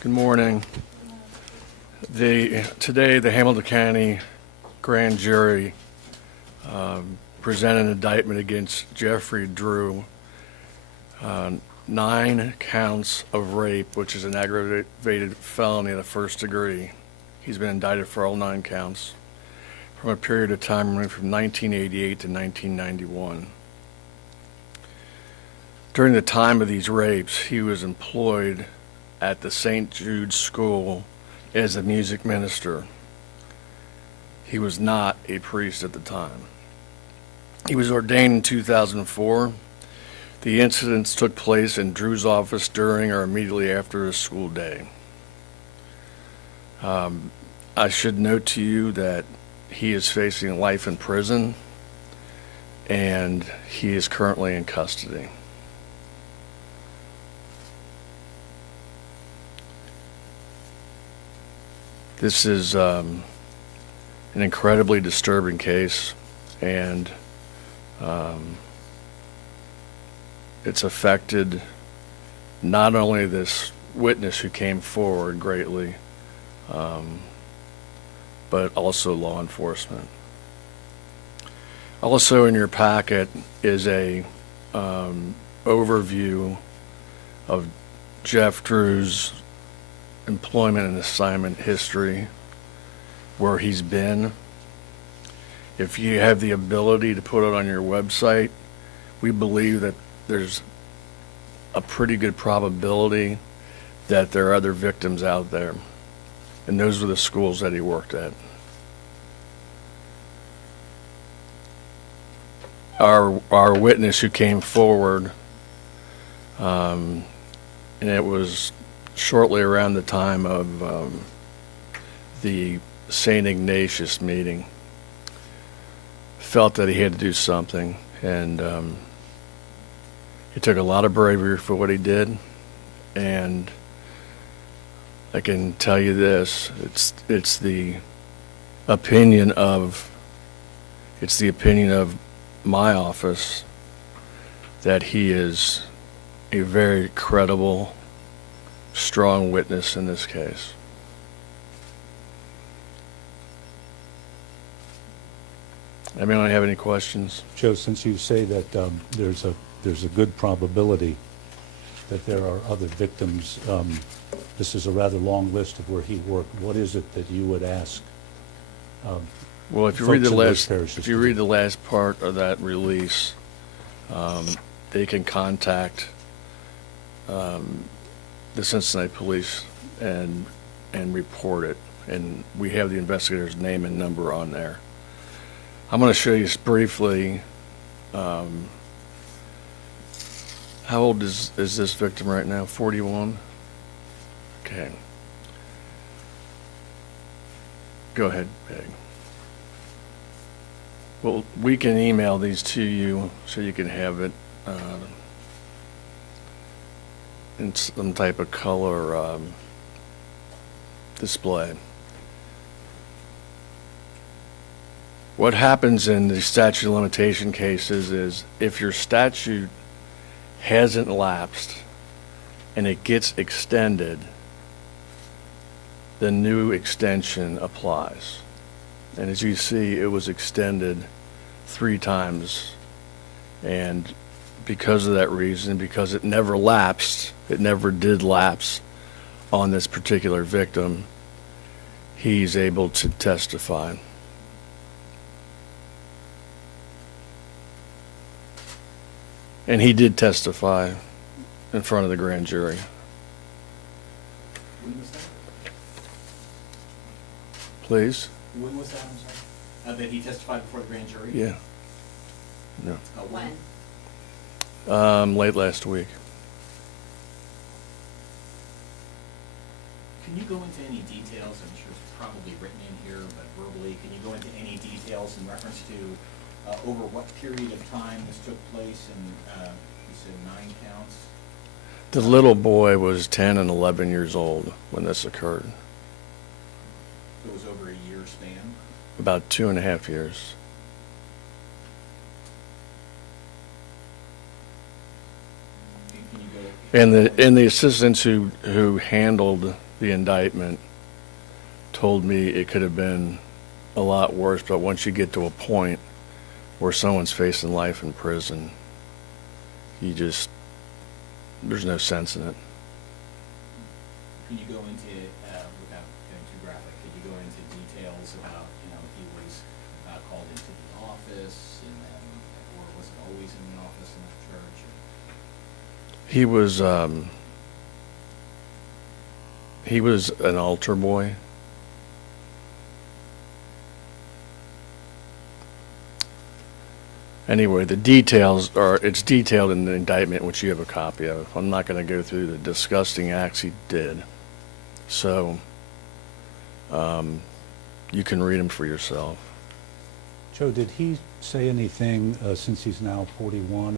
Good morning. Today, the Hamilton County Grand Jury presented an indictment against Geoffrey Drew, 9 counts of rape, which is an aggravated felony of the first degree. He's been indicted for all 9 counts from a period of time running from 1988 to 1991. During the time of these rapes, he was employed at the St. Jude School as a music minister. He was not a priest at the time. He was ordained in 2004. The incidents took place in Drew's office during or immediately after his school day. I should note to you that he is facing life in prison and he is currently in custody. This is an incredibly disturbing case, and it's affected not only this witness who came forward greatly, but also law enforcement. Also in your packet is a overview of Jeff Drew's employment and assignment history, where he's been. If you have the ability to put it on your website, we believe that there's a pretty good probability that there are other victims out there. And those were the schools that he worked at. Our witness who came forward, and it was shortly around the time of the St. Ignatius meeting, felt that he had to do something, and it took a lot of bravery for what he did. And I can tell you this: it's the opinion of my office that he is a very credible, strong witness in this case. Anyone have any questions? Joe, since you say that there's a good probability that there are other victims, this is a rather long list of where he worked. What is it that you would ask? Well, if you read the last part of that release, they can contact the Cincinnati police and report it, and we have the investigator's name and number on there. I'm going to show you briefly how old is this victim right now? 41? Okay. Go ahead, Peg. Well, we can email these to you so you can have it in some type of color display. What happens in the statute of limitation cases is if your statute hasn't lapsed and it gets extended, the new extension applies. And as you see, it was extended 3 times. And because of that reason, because it never lapsed, it never did lapse on this particular victim, he's able to testify. And he did testify in front of the grand jury. When was that? Please? When was that, I'm sorry? That he testified before the grand jury? Yeah. No. When? Late last week. Can you go into any details? I'm sure it's probably written in here, but verbally, can you go into any details in reference to over what period of time this took place? And you said 9 counts? The little boy was 10 and 11 years old when this occurred. It was over a year span? About 2.5 years. Can you go And the assistants who handled the indictment told me it could have been a lot worse, but once you get to a point where someone's facing life in prison, there's no sense in it. Can you go into, without getting too graphic, could you go into details about, he was called into the office, and then, or was it always in the office in the church? He was an altar boy. Anyway, the details it's detailed in the indictment, which you have a copy of. I'm not going to go through the disgusting acts he did. So, you can read them for yourself. Joe, did he say anything, since he's now 41?